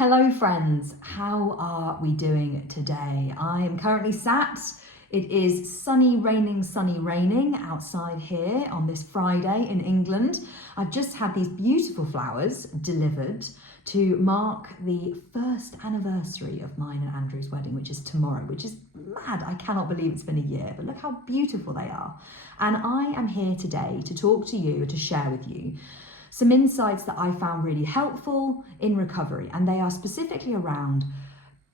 Hello friends, how are we doing today? I am currently sat, it is sunny raining outside here on this Friday in England. I've just had these beautiful flowers delivered to mark the first anniversary of mine and Andrew's wedding, which is tomorrow, which is mad. I cannot believe it's been a year, but look how beautiful they are. And I am here today to talk to you, to share with you some insights that I found really helpful in recovery, and they are specifically around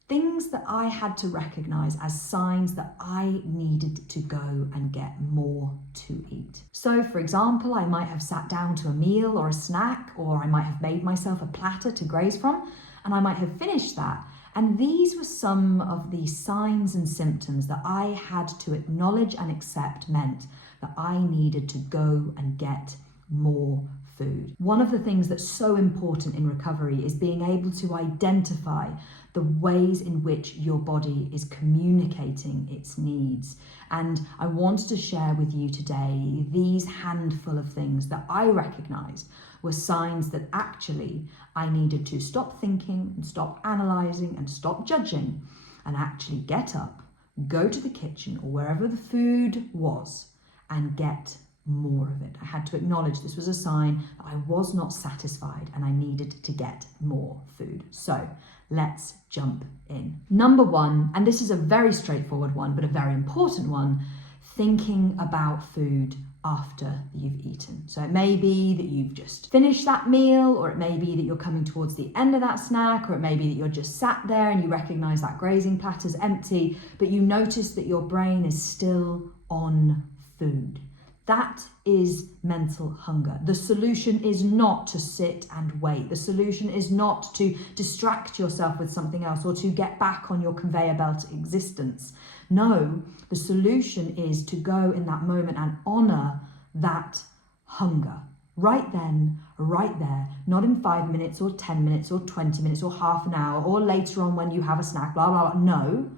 things that I had to recognize as signs that I needed to go and get more to eat. So for example, I might have sat down to a meal or a snack, or I might have made myself a platter to graze from, and I might have finished that. And these were some of the signs and symptoms that I had to acknowledge and accept meant that I needed to go and get more food. One of the things that's so important in recovery is being able to identify the ways in which your body is communicating its needs. And I wanted to share with you today these handful of things that I recognized were signs that actually I needed to stop thinking and stop analyzing and stop judging and actually get up, go to the kitchen or wherever the food was and get more of it. I had to acknowledge this was a sign that I was not satisfied and I needed to get more food. So let's jump in. Number one, and this is a very straightforward one, but a very important one, thinking about food after you've eaten. So it may be that you've just finished that meal, or it may be that you're coming towards the end of that snack, or it may be that you're just sat there and you recognize that grazing platter's empty, but you notice that your brain is still on food. That is mental hunger. The solution is not to sit and wait. The solution is not to distract yourself with something else or to get back on your conveyor belt existence. No, the solution is to go in that moment and honor that hunger. Right then, right there, not in 5 minutes or 10 minutes or 20 minutes or half an hour or later on when you have a snack, blah, blah, blah. No.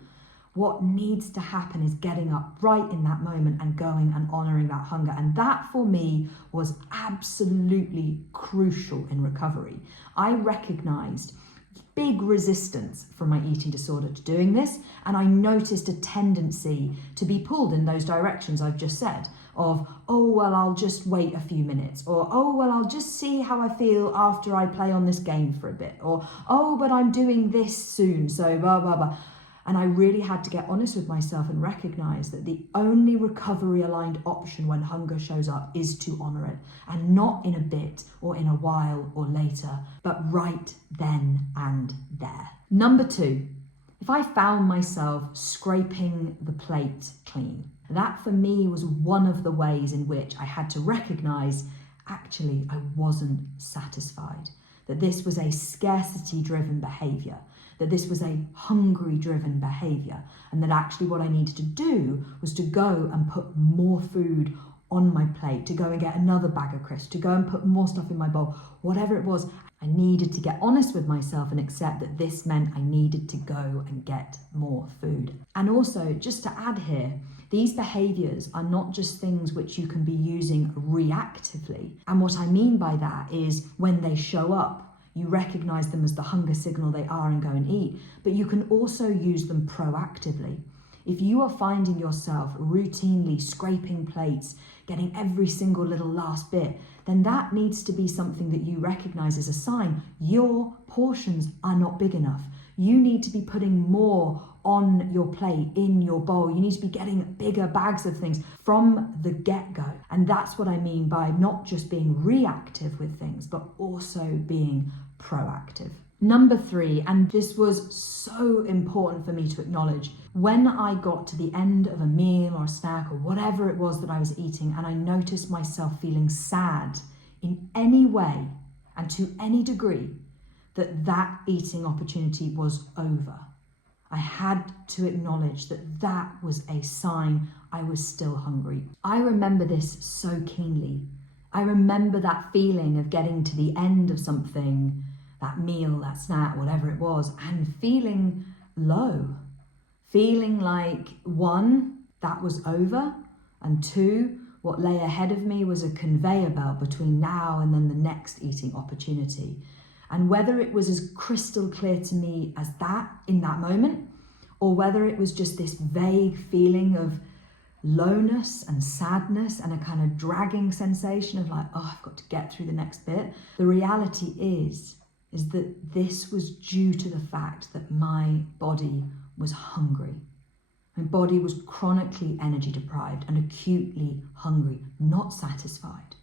What needs to happen is getting up right in that moment and going and honoring that hunger. And that for me was absolutely crucial in recovery. I recognized big resistance from my eating disorder to doing this. And I noticed a tendency to be pulled in those directions I've just said of, oh, well, I'll just wait a few minutes, or, oh, well, I'll just see how I feel after I play on this game for a bit, or, oh, but I'm doing this soon, so blah, blah, blah. And I really had to get honest with myself and recognize that the only recovery aligned option when hunger shows up is to honor it, and not in a bit or in a while or later, but right then and there. Number two, if I found myself scraping the plate clean, that for me was one of the ways in which I had to recognize actually I wasn't satisfied, that this was a scarcity driven behavior, that this was a hungry driven behavior, and that actually what I needed to do was to go and put more food on my plate, to go and get another bag of crisps, to go and put more stuff in my bowl, whatever it was. I needed to get honest with myself and accept that this meant I needed to go and get more food. And also, just to add here, these behaviors are not just things which you can be using reactively. And what I mean by that is when they show up, you recognize them as the hunger signal they are and go and eat, but you can also use them proactively. If you are finding yourself routinely scraping plates, getting every single little last bit, then that needs to be something that you recognize as a sign your portions are not big enough. You need to be putting more on your plate, in your bowl. You need to be getting bigger bags of things from the get-go. And that's what I mean by not just being reactive with things, but also being proactive. Number three, and this was so important for me to acknowledge, when I got to the end of a meal or a snack or whatever it was that I was eating, and I noticed myself feeling sad in any way and to any degree, that eating opportunity was over. I had to acknowledge that was a sign I was still hungry. I remember this so keenly. I remember that feeling of getting to the end of something, that meal, that snack, whatever it was, and feeling low. Feeling like, one, that was over, and two, what lay ahead of me was a conveyor belt between now and then the next eating opportunity. And whether it was as crystal clear to me as that in that moment, or whether it was just this vague feeling of lowness and sadness and a kind of dragging sensation of like, oh, I've got to get through the next bit. The reality is that this was due to the fact that my body was hungry. My body was chronically energy deprived and acutely hungry, not satisfied.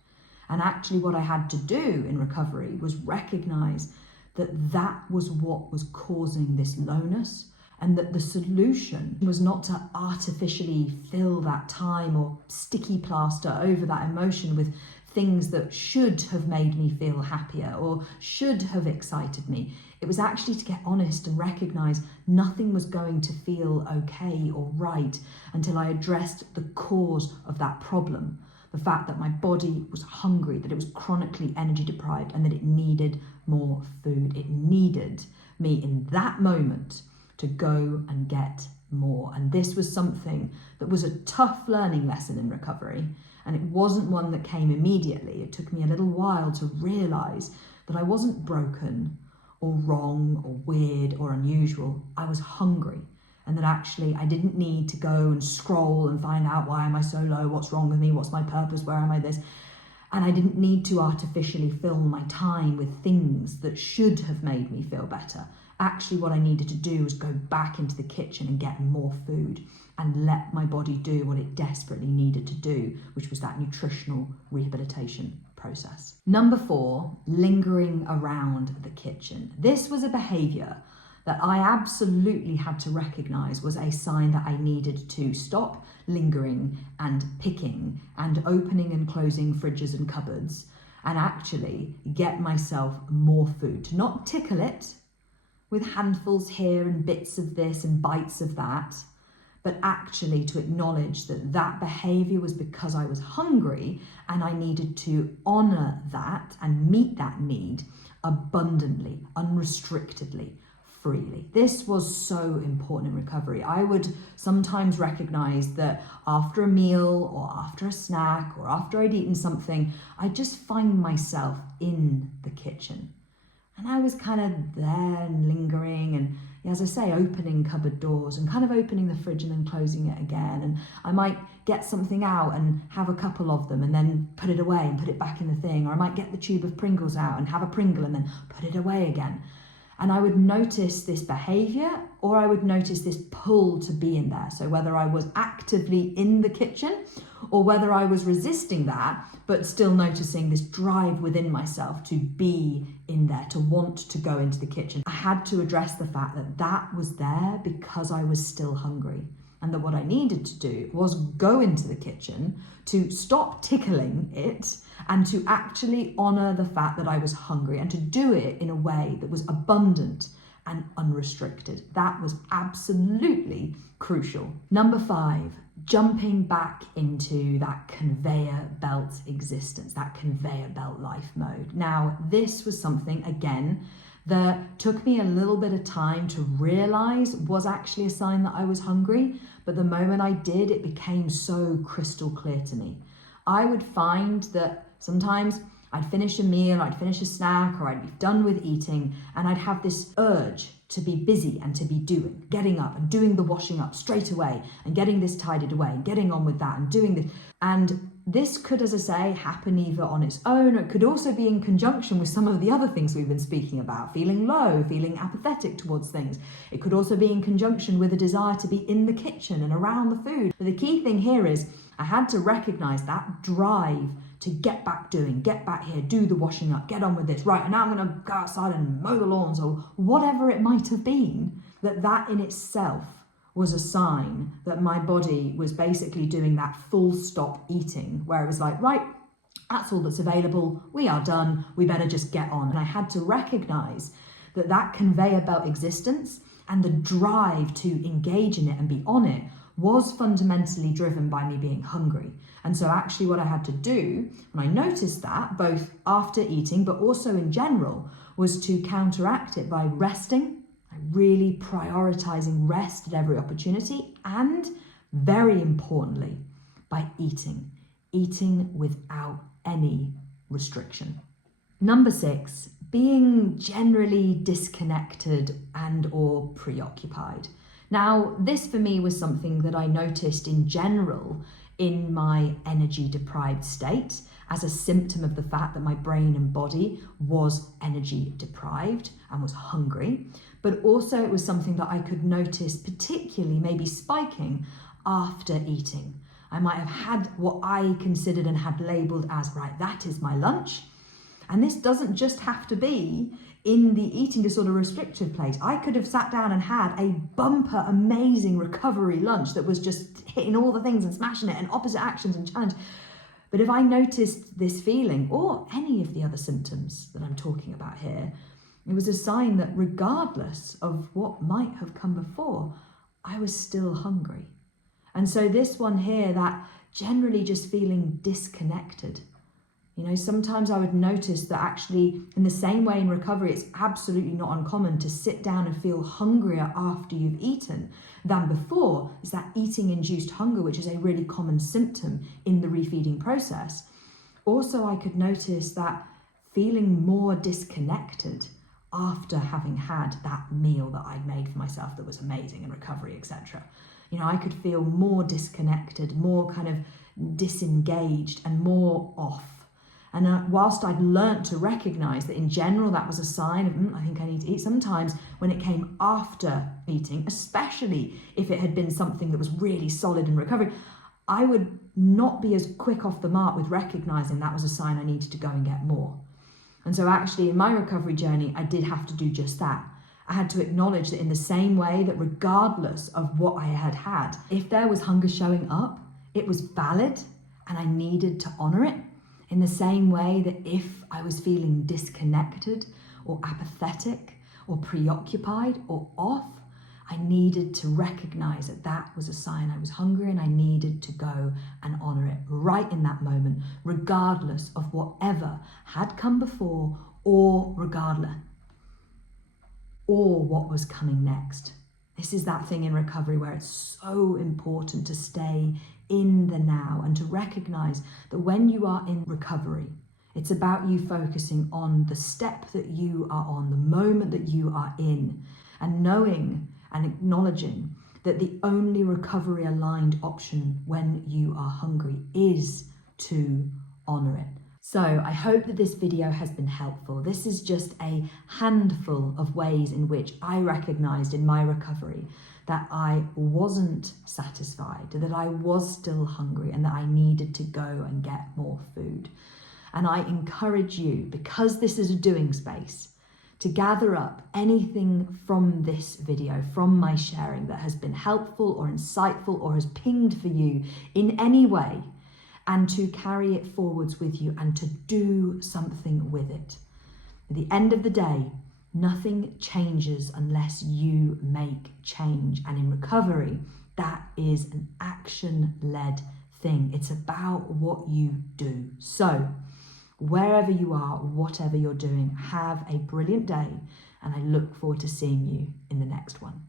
And actually what I had to do in recovery was recognize that that was what was causing this lowness, and that the solution was not to artificially fill that time or sticky plaster over that emotion with things that should have made me feel happier or should have excited me. It was actually to get honest and recognize nothing was going to feel okay or right until I addressed the cause of that problem. The fact that my body was hungry, that it was chronically energy deprived, and that it needed more food. It needed me in that moment to go and get more. And this was something that was a tough learning lesson in recovery. And it wasn't one that came immediately. It took me a little while to realize that I wasn't broken or wrong or weird or unusual. I was hungry. And that actually I didn't need to go and scroll and find out, why am I so low? What's wrong with me? What's my purpose? Where am I this? And I didn't need to artificially fill my time with things that should have made me feel better. Actually, what I needed to do was go back into the kitchen and get more food and let my body do what it desperately needed to do, which was that nutritional rehabilitation process. Number 4, lingering around the kitchen. This was a behavior that I absolutely had to recognize was a sign that I needed to stop lingering and picking and opening and closing fridges and cupboards and actually get myself more food, to not tickle it with handfuls here and bits of this and bites of that, but actually to acknowledge that that behavior was because I was hungry and I needed to honor that and meet that need abundantly, unrestrictedly, freely. This was so important in recovery. I would sometimes recognize that after a meal or after a snack or after I'd eaten something, I'd just find myself in the kitchen. And I was kind of there and lingering and, as I say, opening cupboard doors and kind of opening the fridge and then closing it again. And I might get something out and have a couple of them and then put it away and put it back in the thing. Or I might get the tube of Pringles out and have a Pringle and then put it away again. And I would notice this behavior, or I would notice this pull to be in there. So whether I was actively in the kitchen or whether I was resisting that, but still noticing this drive within myself to be in there, to want to go into the kitchen. I had to address the fact that that was there because I was still hungry. And that what I needed to do was go into the kitchen to stop tickling it and to actually honor the fact that I was hungry and to do it in a way that was abundant and unrestricted. That was absolutely crucial. Number 5, jumping back into that conveyor belt existence, that conveyor belt life mode. Now, this was something, again, that took me a little bit of time to realize was actually a sign that I was hungry. But the moment I did, it became so crystal clear to me. I would find that sometimes I'd finish a meal, I'd finish a snack, or I'd be done with eating, and I'd have this urge to be busy and to be doing, getting up and doing the washing up straight away and getting this tidied away and getting on with that and doing this. And this could, as I say, happen either on its own, or it could also be in conjunction with some of the other things we've been speaking about, feeling low, feeling apathetic towards things. It could also be in conjunction with a desire to be in the kitchen and around the food. But the key thing here is I had to recognize that drive to get back doing, get back here, do the washing up, get on with this. Right, and now I'm going to go outside and mow the lawns or whatever it might have been, that in itself was a sign that my body was basically doing that full stop eating, where it was like, right, that's all that's available. We are done. We better just get on. And I had to recognize that conveyor belt existence and the drive to engage in it and be on it was fundamentally driven by me being hungry. And so actually what I had to do when I noticed that, both after eating, but also in general, was to counteract it by resting, really prioritizing rest at every opportunity, and very importantly, by eating without any restriction. Number 6, being generally disconnected and or preoccupied. Now, this for me was something that I noticed in general in my energy deprived state as a symptom of the fact that my brain and body was energy deprived and was hungry, but also it was something that I could notice particularly maybe spiking after eating. I might have had what I considered and had labelled as, right, that is my lunch. And this doesn't just have to be in the eating disorder restrictive place. I could have sat down and had a bumper, amazing recovery lunch that was just hitting all the things and smashing it and opposite actions and challenge. But if I noticed this feeling or any of the other symptoms that I'm talking about here, it was a sign that regardless of what might have come before, I was still hungry. And so this one here, that generally just feeling disconnected. You know, sometimes I would notice that actually in the same way in recovery, it's absolutely not uncommon to sit down and feel hungrier after you've eaten than before. It's that eating induced hunger, which is a really common symptom in the refeeding process. Also, I could notice that feeling more disconnected after having had that meal that I'd made for myself that was amazing in recovery, etc. You know, I could feel more disconnected, more kind of disengaged and more off. And whilst I'd learnt to recognise that in general that was a sign of, I think I need to eat, sometimes when it came after eating, especially if it had been something that was really solid in recovery, I would not be as quick off the mark with recognising that was a sign I needed to go and get more. And so actually in my recovery journey, I did have to do just that. I had to acknowledge that in the same way that regardless of what I had had, if there was hunger showing up, it was valid and I needed to honour it. In the same way that if I was feeling disconnected or apathetic or preoccupied or off, I needed to recognise that that was a sign I was hungry and I needed to go and honour it right in that moment, regardless of whatever had come before or regardless, or what was coming next. This is that thing in recovery where it's so important to stay in the now and to recognise that when you are in recovery, it's about you focusing on the step that you are on, the moment that you are in, and knowing and acknowledging that the only recovery aligned option when you are hungry is to honour it. So I hope that this video has been helpful. This is just a handful of ways in which I recognised in my recovery that I wasn't satisfied, that I was still hungry and that I needed to go and get more food. And I encourage you, because this is a doing space, to gather up anything from this video, from my sharing that has been helpful or insightful or has pinged for you in any way, and to carry it forwards with you and to do something with it. At the end of the day, nothing changes unless you make change. And in recovery, that is an action-led thing. It's about what you do. So wherever you are, whatever you're doing, have a brilliant day. And I look forward to seeing you in the next one.